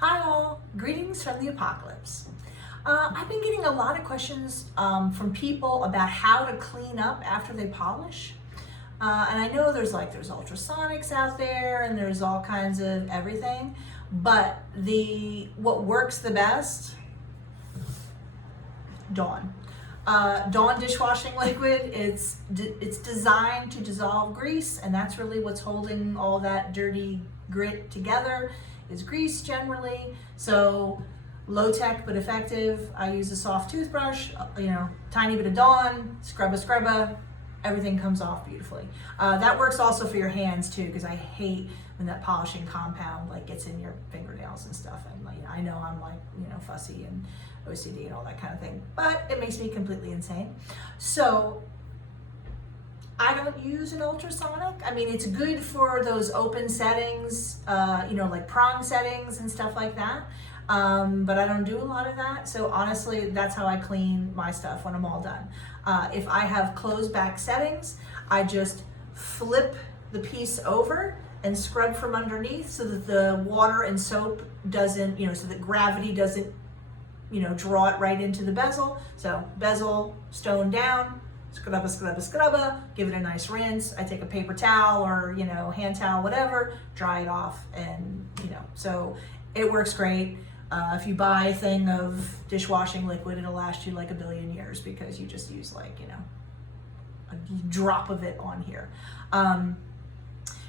Hi all, greetings from the apocalypse. I've been getting a lot of questions from people about how to clean up after they polish. And I know there's ultrasonics out there and there's all kinds of everything, but what works the best, Dawn. Dawn dishwashing liquid, it's designed to dissolve grease, and that's really what's holding all that dirty grit together is grease generally. So low tech but effective. I use a soft toothbrush, tiny bit of Dawn, scrubba, everything comes off beautifully. That works also for your hands too, because I hate when that polishing compound gets in your fingernails and stuff. And I know I'm fussy and OCD and all that kind of thing, but it makes me completely insane. So I don't use an ultrasonic. I mean, it's good for those open settings, like prong settings and stuff like that. But I don't do a lot of that. So honestly, that's how I clean my stuff when I'm all done. If I have closed back settings, I just flip the piece over and scrub from underneath so that the water and soap doesn't, so that gravity doesn't, draw it right into the bezel. So bezel, stone down, scrubba, give it a nice rinse. I take a paper towel or, hand towel, whatever, dry it off, and, so it works great. If you buy a thing of dishwashing liquid, it'll last you like a billion years because you just use a drop of it on here.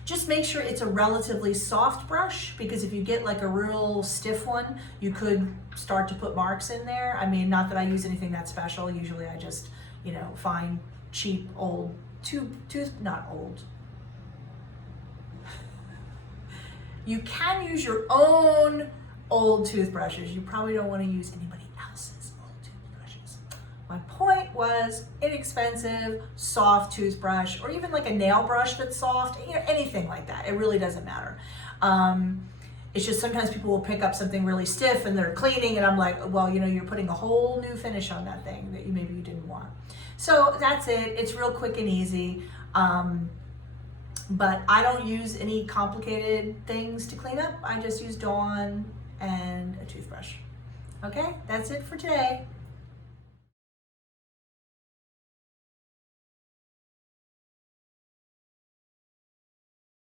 Just make sure it's a relatively soft brush, because if you get a real stiff one, you could start to put marks in there. I mean, not that I use anything that special. Usually I just, find cheap old not old. You can use your own old toothbrushes. You probably don't want to use anybody else's old toothbrushes. My point was inexpensive, soft toothbrush, or even a nail brush that's soft, anything like that. It really doesn't matter. It's just sometimes people will pick up something really stiff and they're cleaning, and I'm like, well, you're putting a whole new finish on that thing that maybe you didn't want. So that's it. It's real quick and easy. But I don't use any complicated things to clean up. I just use Dawn and a toothbrush. Okay, that's it for today.